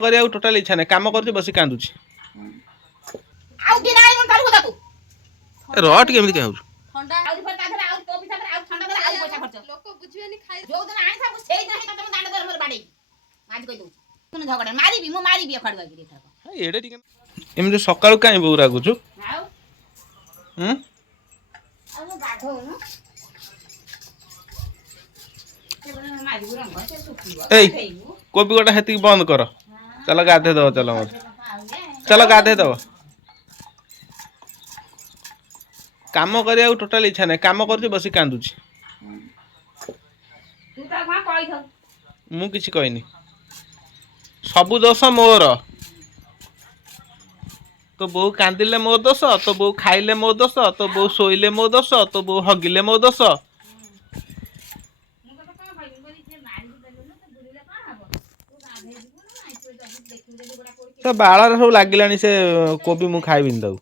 କରିବାକୁ ଟୋଟାଲି ଇଚ୍ଛା ନାହିଁ। କାମ କରୁଛି ବସି କାନ୍ଦୁଛି। ରହ ଟିକେ ଏମିତି କାହିଁ ହଉଛୁ? ଏମିତି ସକାଳୁ କାହିଁ ବୋଉ ରାଗୁଛୁ? ଏଇ କୋବି ଗୋଟା ହେତିକି ବନ୍ଦ କର। ଚାଲ ଗାଧେଇ ଦବ। ଚାଲ ମତେ ଚାଲ ଗାଧେଇ ଦବ। କାମ କରିବାକୁ ଟୋଟାଲି ଇଚ୍ଛା ନାହିଁ। କାମ କରୁଛି ବସି କାନ୍ଦୁଛି। ମୁଁ କିଛି କହିନି। ସବୁ ଦୋଷ ମୋର। ତୋ ବୋଉ କାନ୍ଦିଲେ ମୋ ଦୋଷ, ତୋ ବୋଉ ଖାଇଲେ ମୋ ଦୋଷ, ତୋ ବୋଉ ଶୋଇଲେ ମୋ ଦୋଷ, ତୋ ବୋଉ ହଗିଲେ ମୋ ଦୋଷ। ସେ ବାଳରେ ସବୁ ଲାଗିଲାଣି ସେ କୋବି ମୁଁ ଖାଇବିନି ତାକୁ।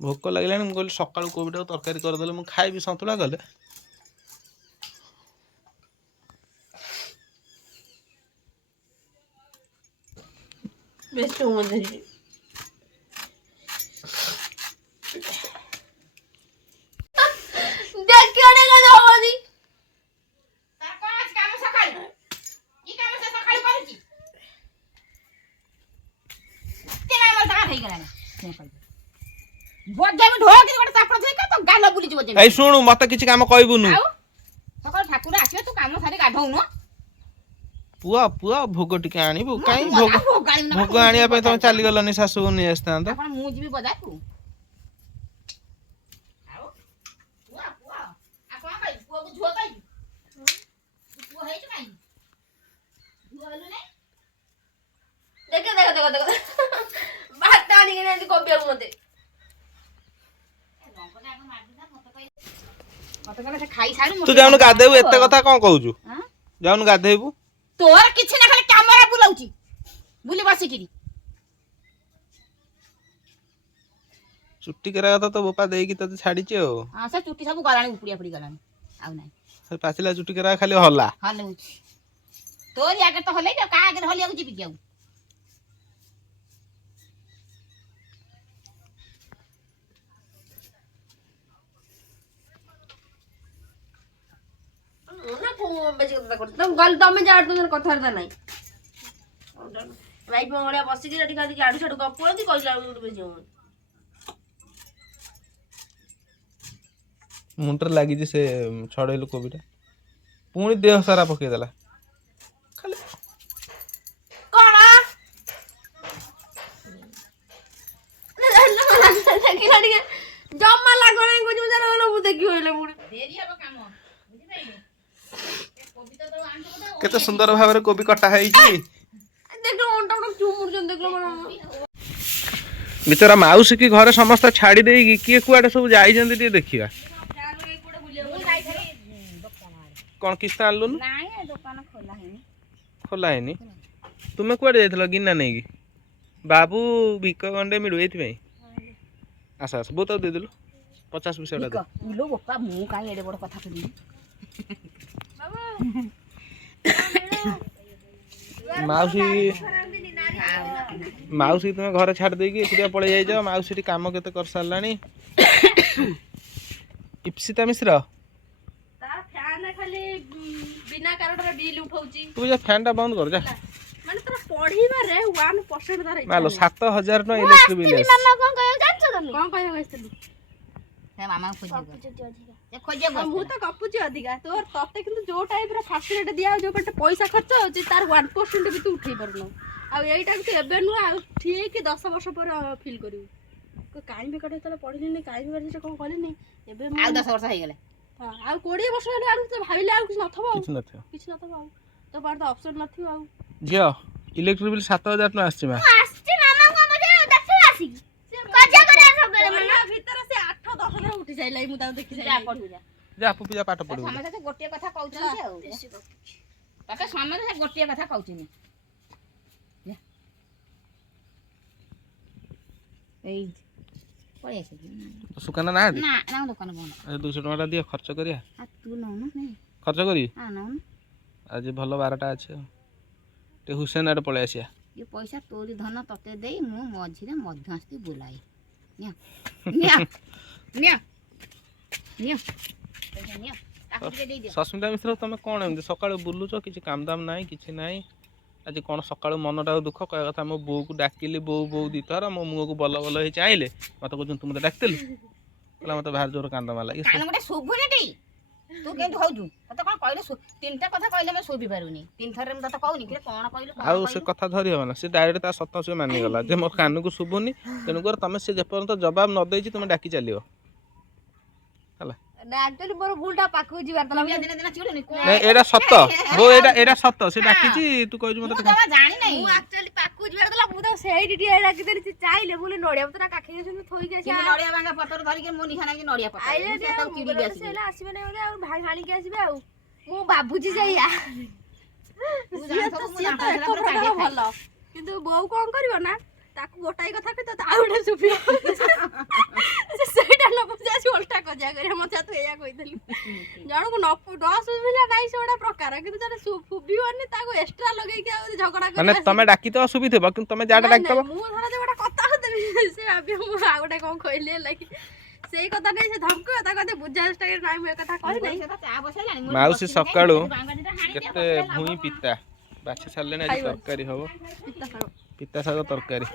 ଭୋକ ଲାଗିଲାଣି। ମୁଁ କହିଲି ସକାଳୁ କୋବିଟାକୁ ତରକାରୀ କରିଦେଲେ ମୁଁ ଖାଇବି ସନ୍ତୁଳା କଲେ। ଏଇ ଶୁଣୁ ମତେ କିଛି କାମ କହିବୁନୁ। ପୁଅ ପୁଅ ଭୋଗ ଟିକେ ଆଣିବୁ। କାଇଁ ଭୋଗ ଆଣିବା ପାଇଁ ତମେ ଚାଲିଗଲନି ଶାଶୁକୁ ନେଇ ଆସିଥାନ୍ତ। ମୁଁ ଯିବି ବଜାରକୁ। ତୁ ଯାଉନୁ ଗାଧେଇବୁ। ଏତେ କଥା କଣ କହୁଛୁ? ଯାଉନୁ ଗାଧେଇବୁ। ତୋର କିଛି ନା ଖାଲି କ୍ୟାମେରା ବୁଲାଉଛି ବୁଲି ବସିକିରି। ଚୁଟି କେରା କଥା ତ ବୋପା ଦେଇକି ତତେ ଛାଡିଛି ଆଉ। ହଁ ସେ ଚୁଟି ସବୁ ଗଲାଣି ଉପୁଡିଆ ପଡି ଗଲାଣି। ଆଉ ନାହିଁ ସେ ପାଚିଲା ଚୁଟି କେରା ଖାଲି ହଲା ହଲଉଛି। ତୋରି ଆଗରେ ତ ହଲେଇ ଆଉ କାହା ଆଗରେ ହଲିବାକୁ ଯିବି କି ଆଉ? ତମେ ଯାହା କଥାବାର୍ତ୍ତା ନାହିଁ। ବସିକି ଏଠି ଖାଲି ଆଡୁ ସାଡୁ ଗପୁଅନ୍ତି କହିଲା ବେଳକୁ ବେଶୀ ହଉନି। ମୁଣ୍ଡରେ ଲାଗିଛି ସେ ଛଡେଇଲୁ କୋବିଟା ପୁଣି ଦେହ ସାରା ପକେଇଦେଲା। ଖାଲି କଣ ଜମା ଲାଗୁନି। କେତେ ସୁନ୍ଦର ଭାବରେ କୋବି କଟା ହେଇଛି। ବିଚରା ମାଉସୀ କି ଘରେ ସମସ୍ତେ ଛାଡି ଦେଇକି କିଏ କୁଆଡେ ସବୁ ଯାଇଛନ୍ତି ଟିକେ ଦେଖିବା। କଣ କିସ୍ତା ଆଣିଲୁନି? ଖୋଲା ହେଇନି। ତୁମେ କୁଆଡେ ଯାଇଥିଲ ଗିନା ନେଇକି? ବାବୁ ଭିକ ଗଣ୍ଡେ ମିଳୁ ଏଇଥିପାଇଁ। ଆସ ଆସ ବୋଉ ତାକୁ ଦେଇଦେଲୁ 50 ପଇସା ଟା ମୁଁ କାଇଁ ଏଡେ ବଡ କଥା କହିବି। ମାଉସୀ ତୁମେ ଘରେ ଛାଡି ଦେଇକି ଏକୁଟିଆ ପଳେଇ ଯାଇଛ। ମାଉସୀ ଏଠି କାମ କେତେ କରିସାରିଲାଣି। ଇପ୍ସିତା ମିଶ୍ର ଖାଲି ବିନା କାରଣରେ ବିଲ୍ ଉଠଉଛି। ତୁ ଯା ଫ୍ୟାନ୍ ଟା ବନ୍ଦ କର ଯା। ମାନେ ତୋର ପଢିବାରେ 1% ତାର ଇଚ୍ଛା ନାହିଁ। 7000 ଟଙ୍କା ଇଲେକ୍ଟ୍ରିକ୍ ବିଲ୍ ଆସିଛି। ମାମା କଣ କହିବାକୁ ଜାଣିଛ ତମେ? କଣ କହିବାକୁ ଆସିଥିଲି? ହେ ମାମା ଖୋଜିବାକୁ ମୁଁ ତ ଗପୁଛି ଅଧିକା। ତତେ କିନ୍ତୁ ଯୋଉ ଟାଇପର ଫାସିଲିଟି ଦିଆ ହଉଛି, ଯୋଉ ପଟେ ପଇସା ଖର୍ଚ୍ଚ ହଉଛି ତାର 1% ବି ତୁ ଉଠେଇ ପାରୁନୁ। ଆଉ ଏଇଟାକୁ ତୁ ଏବେ ନୁହଁ ଆଉ ଠିକ 10 ବର୍ଷ ପରେ ଫିଲ୍ କରିବୁ। କାଇଁ ବେକାରଟା ଯେତେବେଳେ ପଢିଲିନି କାଇଁ ବେକାର ସେଟା କଣ କଲିନି। ଏବେ ଆଉ 10 ବର୍ଷ ହେଇଗଲେ ଆଉ 20 ବର୍ଷ ହେଲେ ଆଉ ଭାବିଲେ ଆଉ କିଛି ନଥିବ। ଆଉ କିଛି ନଥିବ ଆଉ ତୋ ପାଖରେ ତ ଅପସନ ନଥିବ। ଆଉ ଝିଅ ଇଲେକ୍ଟ୍ରିକ୍ ବିଲ୍ 7000 ଟଙ୍କା ଆସିଛି। ମା ଆସିଛି ମାମାଙ୍କ ମତେ ଦେଖିବ ଆସିକି କଜା କରିବା ସବୁବେଳେ ମାମା ଭିତରେ ସେ 8-10 ଥର ଉଠି ଯାଇଲାଇ। ମୁଁ ତାକୁ ଦେଖି ଯା ପଢିବୁ ଯା ପୁପି ଯା ପାଠ ପଢିବୁ। ସମସ୍ତେ ଗୋଟିଏ କଥା କହୁଛନ୍ତି ଆଉ ତତେ ସମସ୍ତେ ଗୋଟିଏ କଥା କହୁଛନ୍ତି। ଏଇ ସୁକାନ୍ତ ନାହାନ୍ତି? ନା ଦୋକାନ ବନ୍ଦ। 200 ଟଙ୍କା ଟା ଦିଅ ଖର୍ଚ୍ଚ କରିବା। ତୁ ନଉନୁ ଖର୍ଚ୍ଚ କରି ଆଜି ଭଲ ବାରଟା ଅଛି ଟିକେ ହୁସେନ ଆଡେ ପଳେଇ ଆସିବା ये पैसा तोरी धन तते देई मु मझिरे मध्यस्थी बुलाई सस्मिता मिश्र तुम कौन एमती सकाळु बुलुच किसी काम दाम नाही किसी नाही आज कौन सकाळु मनटा दुख कह कथा मो बो को डाकिली बो बो दी थर मो मुह को बल बल हे चाहिले मत कहूँ तुम डाकतेलु कहला मत बाहर जोर कांद माला तू केंत होजु तते कोन कहले तीनटा कथा कहले मैं सोबी पारुनी तीन थरे म तते कहूनी कि कोन कहले आउ से कथा धरि होना से डायरेक्ट ता सत्ता से मानि गला जे मोर कान को सुबुनी तेनु कर तमे से जे पर्यंत जवाब न देछि तुम डाकी चलियो हला ना एक्चुअली मोर भूलटा पाखु जिवार तला दिन दिन चिड़ुनी नहीं एडा सत्य वो एडा सत्य से डाकीछि तू कहजु मते तमा जानि नै मु एक्चुअली पाखु जिवार तला मु त सेही डी डाकी देली चाहिले बोले नडिया पतरा काखे जे थोई के कि नडिया बांगा पतर धरि के मो निखाना कि नडिया पतर आइले से त चिड़ी आसी सेला आसीबे नै बोले आ भाई हाली के आसीबे आ मु बाबूजी जइया तू जान तो मु ना भलो किंतु बहु कोन करबो ना ताकू गोटाई कथा के तो आउडे सुफियो से सेटा न बुझासी उल्टा क जा करे मते तू एया कहितली जानो को न सुबिला नाही सोडा प्रकार किंतु जने सुफियोनी ताकू एक्स्ट्रा लगै के झगड़ा कर माने तमे डाकी तो सुबि थेबा कि तमे जाडा डाकतबो मु धरा जे गोटा कथा होतबी से आबे मु आ गोटा कोन कहले लागी सेही कथा नै से धमको ता कते बुझा स्टाइल नाही मु कथा कहि नै से त चा बसैलानी माउसी सकाळू केते भुई पिता बाछि सारले ना तरकारी हबो पिता साग तरकारी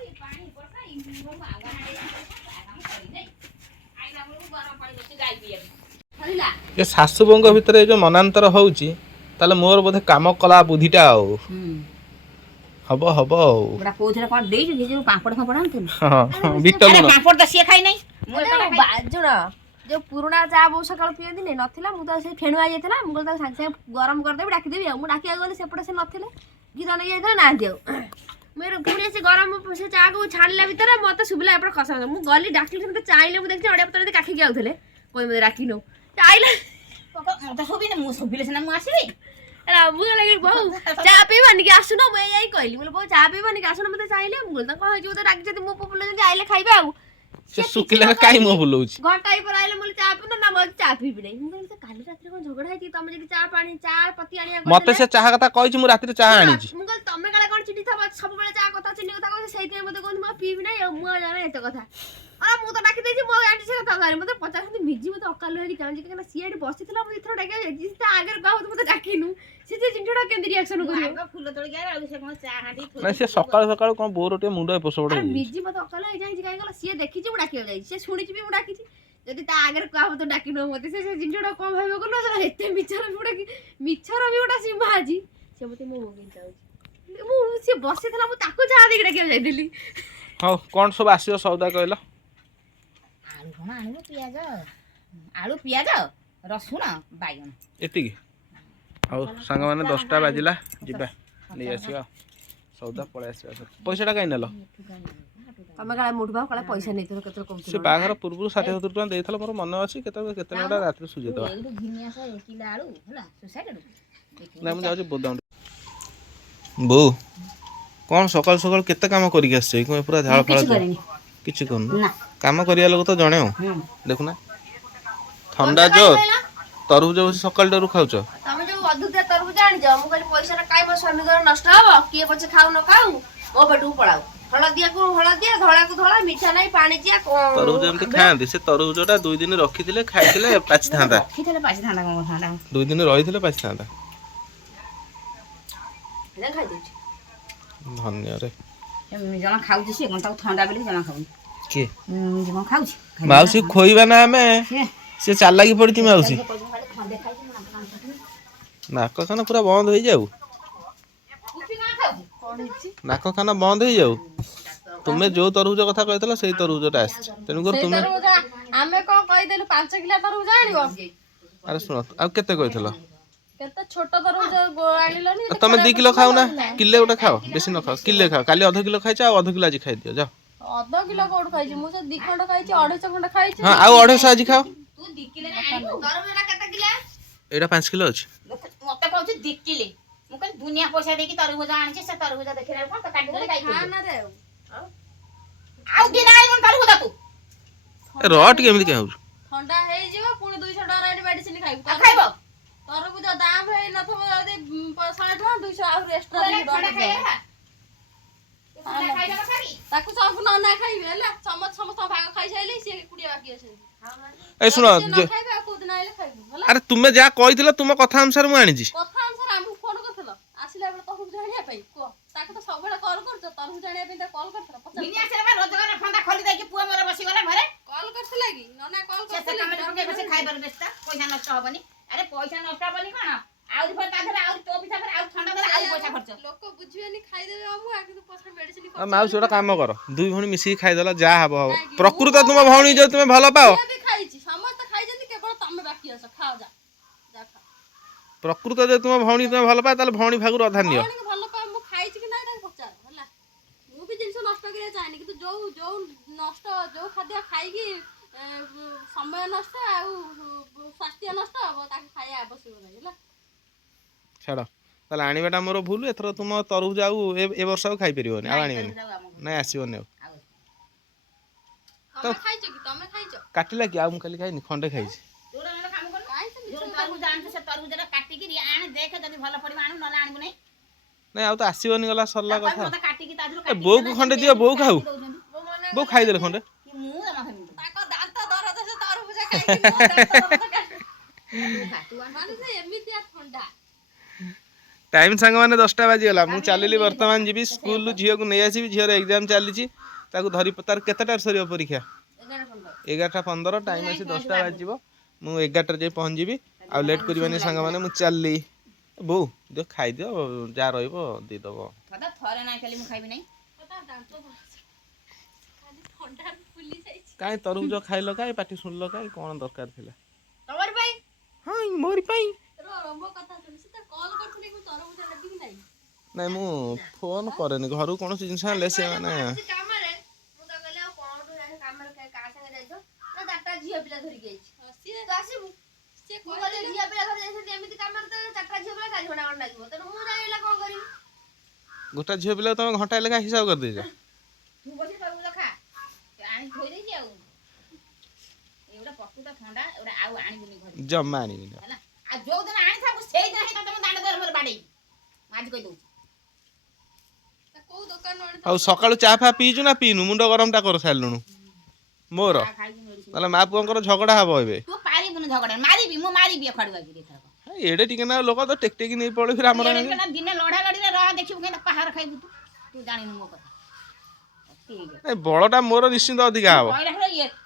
ये सासु बोंग भितर जो मनांतर होउची ताले मोर बोधे काम कला बुद्धिटा आउ हबो हबो बड़ा कोथरा कोन देई जे जो पापड़ फापड़ आनथि हां बिटल न पापड़ त से खाइ नै बाजुना जो पुराना चा बहु सकाळ पियदी नै नथिला मु त से फेणुआ जायतला मु त सांग सांग गरम कर देबी डाकी देबी मु डाकी गले सेपटे से नथिले गिरा नै जायतला ना दियो मेरो पुरे से गरम से चा को छानला भीतर मते सुबिला एपर खसा मु गली डाकी से चाइले मु देखि अडिया पतर काखी के आउथले कोइ मते राखी नो चाइले मते सोबी न मु सोबिले से ना मु आसीबी एला मु लगे बहु चा पीबानी कि आसुनो म यही कहली बोले बहु चा पीबानी कि आसुनो मते चाइले मु त कह जो त डाकी जति मु पपुले जति आइले खाइबे आ से सुकिला काई मो बुलौची घंटाई पर आइले मोले चा पीना ना म चा पीबी नै मु कहली काली रात्री कोन झगड़ा है कि तमे जति चा पानी चा पत्ती आनिया मते से चाह कथा कहछि मु रात्री चाह आनी छी मु कहली तमे काले कोन चिठी थबा सब बेले चा कथा चिनी कथा कहछि सेहि ते मते कोन म पीबी नै मु जाने एते कथा अरे मु तो डाकी देछि मो आंटी से कथा करे मते 50 मिजी मते अकाल हेडी कांजी कि सीएडी बसितला मु इथरो डाके जाई ता आगर गाउ मते डाकिनु से जिंजोडा केंदी रिएक्शन करियो आगा फूल तोड़ गया आ से कोन चा हाडी नै से सकाळ सकाळ कोन बोरटे मुंडो एपसोड अरे मिजी मते अकाल हे जाई काई गला सीए देखि छी मु डाकी जाई से सुनि छी मु डाकी छी जदि ता आगर कहब तो डाकिनो मते से जिंजोडा कोन भाइबो गलो एते मिछर बिडा कि मिछर बि ओटा सीमा आजी से मते मो मोगिन जाउची मु से बसितला मु ताको जा देखि डाकी जाई दिली हां कोन सब आसीयो सौदा कहला आलू कोन आलू पियाज रसुण बाइगन एति की आउ संग माने 10टा बाजिला जिबा ले आसीबा सौदा पळे आसीबा पैसाटा काई नलो तमे काले मुठबा काले पैसा नै तो केते कहू से बागर पूर्व 60-70 टका देइथल मोर मन अछि केते बडा रात्री सुजे दवा एगु घिनिया से 1 किलो आलू हला सोसाइटी ना मु जाउ बोदाम बो कोन सकाळ सकाळ केते काम करि के आछे को पूरा झाळ फाळ किछ कोन ना काम करिया लोग तो जणे हो देखु ना ठंडा जो तरबूज बस सकाळ डरू खाउछ तमे जो अधुते तरबूज आनी जा मु कहली पैसा काई मो स्वामी घर नष्ट हबो के पछे खाउ न खाउ ओ बेटू पळाउ हळदिया को हळदिया धळा को धळा मिठा नाही पानी जिया तरबूज एमती खांदी से तरबूजटा 2 दिन रखिथिले खाइथिले पाछि थांदा खिथले पाछि थांदा कोन थांदा 2 दिन रहिथिले पाछि थांदा हेला खाइ दै धन्य रे जना खाउछि से कोन ता ठंडा बेली जना खाउ के जना खाउछि माउसी खोइबा ना हमें से चाल लागी पड़ती माउसी नाक खाना पूरा बंद हो जाऊ नाक खाना बंद हो जाऊ तुम्हें जो तरबूज कथा कहतला सेही तरबूजटा आछ तेनु कर तुमे हमें को कहि देलु 5 किलो तरबूज आनिबो अरे सुन आ केते कहतला केते छोट तरबूज आनिलोनी तमे 2 किलो खाओ ना किले गोटा खाओ बेसी न खाओ किले खाओ काली आधा किलो खाइछ आ आधा किलो आज खाइ दियो जाओ आधा किलो कोड खाइछ मु से 2 खंड खाइछ 250 खंड खाइछ हां आ 250 आज खाओ तू 2 किलो आइबो तरबूजला केते किलो एटा 5 किलो अछि मते कहू 2 किलो मु कहली दुनिया पैसा देकी तरबूज आनिछ से तरबूज देखिरा कोन त काटी देले काई ना रे आउ दिन आइ कोन तरबूज तू रट केमिति के हो ठंडा हे जिवो पुनी 200 डरा मेडिसिन खाइबो खाइबो ତରଭୁଜ ଦାମ ହେଇ ନଥିବ ଯଦି 100 ଟଙ୍କା 200 ଆହୁରି ଏକ୍ସଟ୍ରା ତାକୁ ସବୁ ନନା ଖାଇବେ ହେଲା ସମସ୍ତଙ୍କ ଭାଗ ଖାଇସାଇଲେ ସିଏ କୁଡ଼ିଆ ବାକି ଅଛନ୍ତି ଏ ଶୁଣ ଖାଇବେ ଆଉ କୋଉଦିନ ଆଇଲେ ଖାଇବୁ ହେଲା ଆରେ ତୁମେ ଯାହା କହିଥିଲ ତୁମ କଥା ଅନୁସାରେ ମୁଁ ଆଣିଛି କଥା ଅନୁସାରେ ଆମକୁ ଫୋନ କରିଥିଲ ଆସିଲା ବେଳେ ତରଭୁଜ ଆଣିବା ପାଇଁ କୁହ ତାକୁ ତ ସବୁବେଳେ କଲ୍ କରୁଛ ତରଭୁଜ ଆଣିବା ପାଇଁ ତାକୁ କଲ୍ କରିଥିଲ ରୋଜଗାର ଫନ୍ଦା ଖୋଲି ଦେଇକି ପୁଅ ମୋର ବସିଗଲା ଘରେ କଲ୍ କରିଥିଲା କି ନନା କଲ୍ ସେ ଖାଇବାର ବ୍ୟସ୍ତ ପଇସା ନଷ୍ଟ ହବନି ଆରେ ପଇସା ନଷ୍ଟ ହବନି କଣ ଆହୁରି ତା ଦେହରେ ଆହୁରି ତୋ ପିଛା ପରେ ଆଉ ଥଣ୍ଡା ଦେଲେ ଆଉ ପଇସା ଖର୍ଚ୍ଚ ଲୋକ ବୁଝିବେନି ଖାଇଦେବେ ଆମକୁ କିନ୍ତୁ ପଛରେ ମେଡିସିନ ମାଉସୀ ଗୋଟେ କାମ କର ଦୁଇ ଭଉଣୀ ମିଶିକି ଖାଇଦେଲ ଯାହା ହବ ହବ ପ୍ରକୃତ ତୁମ ଭଉଣୀ ଯୋଉ ତୁମେ ଭଲ ପାଅ ଖାଇଛି ସମସ୍ତେ ଖାଇଛନ୍ତି କେବଳ ତମେ ବାକି ଅଛ ଖାଅ ଯା ପ୍ରକୃତ ଯଦି ତୁମ ଭଉଣୀ ତୁମେ ଭଲ ପାଅ ତାହେଲେ ଭଉଣୀ ଭାଗରୁ ଅଧା ନିଅ ଭଲ ପାଅ ମୁଁ ଖାଇଛି କି ନାଇଁ ତାକୁ ପଚାର ହେଲା ମୁଁ ବି ଜିନିଷ ନଷ୍ଟ କରିବା ଚାହେଁନି କିନ୍ତୁ ଯୋଉ ନଷ୍ଟ ଯୋଉ ଖାଦ୍ୟ ଖାଇକି ସମୟ ନଷ୍ଟ ଆଉ ସ୍ୱାସ୍ଥ୍ୟ ନଷ୍ଟ ହବ ତାକୁ ଖାଇବା ଆବଶ୍ୟକ ନାହିଁ ହେଲା ଛାଡ଼ ତାହେଲେ ଆଣିବାଟା ମୋର ଭୁଲ ଏଥର ତୁମ ତରଭୁଜ ଆଉ ଏ ବର୍ଷ ଆଉ ଖାଇପାରିବନି ଆଉ ଆଣିବନି ନାଇଁ ଆସିବନି ଆଉ ତମେ ଖାଇଛ କି ତମେ ଖାଇଛ କାଟିଲା କି ଆଉ ମୁଁ ଖାଲି ଖାଇନି ଖଣ୍ଡେ ଖାଇଛି ନାଇଁ ଆଉ ତ ଆସିବନି ଗଲା ସରିଲା କଥା ବୋଉକୁ ଖଣ୍ଡେ ଦିଅ ବୋଉ ଖାଉ ବୋଉ ଖାଇଦେଲେ ଖଣ୍ଡେ टाइम सांग मैंने 10टा बाजीगला मुझे चलिली बर्तमान जी स्कूल झील को नहीं आसबि झीर एग्जाम चली धरी तार केतटार सर परीक्षा 11:15 टाइम अच्छे 10टा बाजब मुझे 11 जाए पहुँचीबी आ लेट करवानी सांग मैंने मुझे चलली बो दियो खाई दियो जहाँ रहीदेव कहीं तरबुज खाइल कहीं पाटी शुणल कहीं कौन दरकार थी हाँ मोरी नहीं मु फोन करेनि घर कौन जिन से मैंने गोटा झील पिला तुम घंटा लेखा हिसाब कर दीजिए जमा आनी सकाळु चा फा पीचु ना पीनु मुंड गरम टा कर सारलुनु मोर ताले मा पुअंकर झगड़ा हबो एबे तू पारिबुनु झगड़ा मारिबी मु मारिबी खडुआ गिरी थरक एडे टिके ना लोक तो टेक टेक नहीं पड़े फिर हमर दिने लड़ा लड़ी रे रह देखिबु के पहाड़ खाइबु तू जानिनु मो कथा ए बड़टा मोर निश्चित अधिका हबो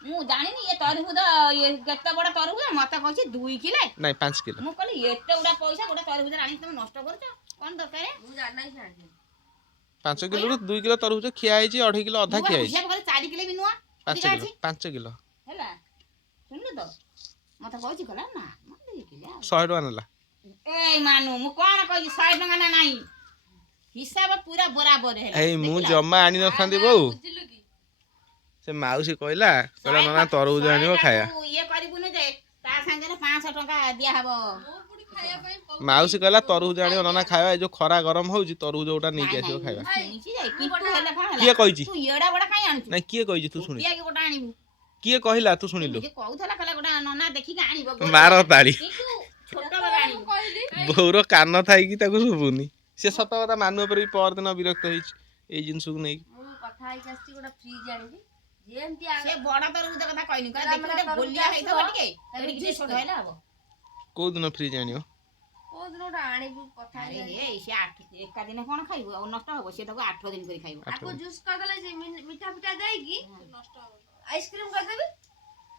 मु जानिनी ये तरबुज ये केते बड़ तरबुज मते कहछि 2 किलो नहीं 5 किलो मु कहली एते उडा पैसा गोटा तरबुज आनी तुम नष्ट करछ कोन दरकार मु जाननाई छाडी 5 किलो रु 2 किलो तरबुज खिया आइछि 2.5 किलो आधा खिया आइछि 4 किलो भी नुआ 5 किलो हैला सुनलु तो मते कहछि कला ना 100 टका नला ए मानु मु कोन कहछि 100 टका ना नाही हिसाब पूरा बराबर है ए मु जम्मा आनी न थांदी बौ से माउसी कहला ना तरबुज आनियो खाया ये करबुनु जे ता संगे 500 टका दिया हबो माउसी कहला तरबुज आनियो ना खाया जो खरा गरम होउची तरबुज ओटा नै के आसियो खाया किए कहिची तू एडा बडा काई आनु नै किए कहिची तू सुनि किए के गोटा आनिबु किए कहिला तू सुनिलु जे कहउथला कला गोटा नना देखि के आनिबो मारो ताली छोटा बडा आनिबु बौर कान थाई की ताको सुबुनी से सत कथा मानु पर पर दिन विरक्त होई ए जिंस को नै मु कथा आइ कास्ती गोटा फ्रिज आनिबी जेमती से बडा तरबुज कथा कहनी का देखि गोलिया हेतो बटिके एडी किछि छोट हैला हबो को दिन फ्रिज आनियो को दिन गोटा आनिबू कथा ए से 8 एक दिन कोन खाइबो और नष्ट होबो से ताको 8 दिन करी खाइबो आपको जूस कर देले जे मीठा पिठा देगी नष्ट होबो आइसक्रीम कर देबी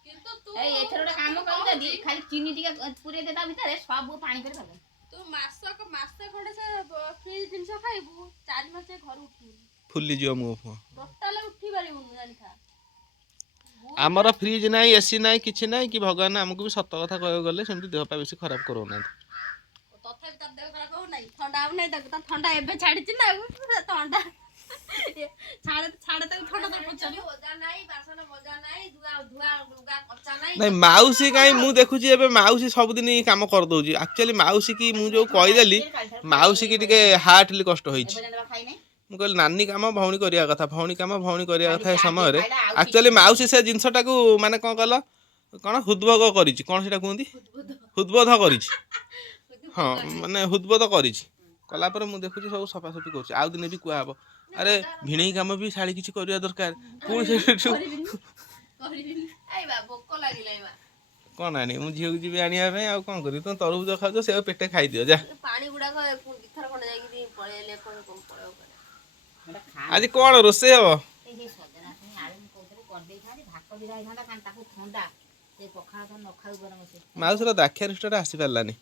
किंतु तू ए एथरोडा काम कर दे खाली चीनी टिका पुरे देता भीतर सब पानी कर दे तू मासे खंडे से फ्रिज जिंस खाइबू 4 मास घर उठी फुल्ली जियो मु टोटल उठी पारिबू जानि खा आमर फ्रिज नाई एसी नाई किछि नाई कि भगवान हमकु भी सत्य कथा कहयो गले सेमति देह पा बेसी खराब करो ना तथापि त देह खराब हो नाही ठंडा हो नाही त ठंडा एबे छाडी छि ना ठंडा छाड़े तक ठंडा तक पचली मजा नाही बासन मजा नाही धुआ लुगा कच्चा नाही नहीं माउसी काई मु देखुची एबे माउसी सब दिन काम कर दोजी एक्चुअली माउसी की मु जो कहि देली माउसी की टिके हार्टली कष्ट होईची मु कहल नानी काम भौणी करिया कथा समय रे एक्चुअली माउसी से जिंसटा को माने कोन कहला कोन हुद्भोग करिची कोन सेटा कहंती हुद्बोध करिची ହଁ ମାନେ ହୃଦବୋଧ କରିଛି କଲା ପରେ ମୁଁ ଦେଖୁଛି ସବୁ ସଫାସଫି କରୁଛି ଆଉ ଦିନେ ବି କୁହାହବ ଆରେ ଭିଣେଇ କାମ ବି ଶାଢ଼ୀ କିଛି କରିବା ଦରକାର ପୁଣି ସେଠୁ କ'ଣ ଆଣି ମୁଁ ଝିଅକୁ ଯିବି ଆଣିବା ପାଇଁ ଆଉ କ'ଣ କରିବି ତମେ ତରଭୁଜ ଖାଉଛ ସେ ଆଉ ପେଟେ ଖାଇଦିଅ ଯା ପାଣି ଗୁଡାକ ଦିଥର ଖଣ୍ଡେ ଯାଇକି ପଳେଇଲେ ଆଜି କ'ଣ ରୋଷେଇ ହବ ମାଉସୀର ଦାକ୍ଷା ରିଷ୍ଟଟା ଆସିପାରିଲାନି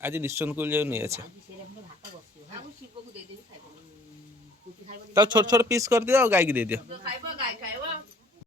ଆଜି ନିଶ୍ଚନ ସ୍କୁଲ ଯାଉ ନେଇ ଆସେ ତାକୁ ଛୋଟ ଛୋଟ ପିସ୍ କରିଦିଅ ଆଉ ଗାଈକି ଦେଇଦିଅ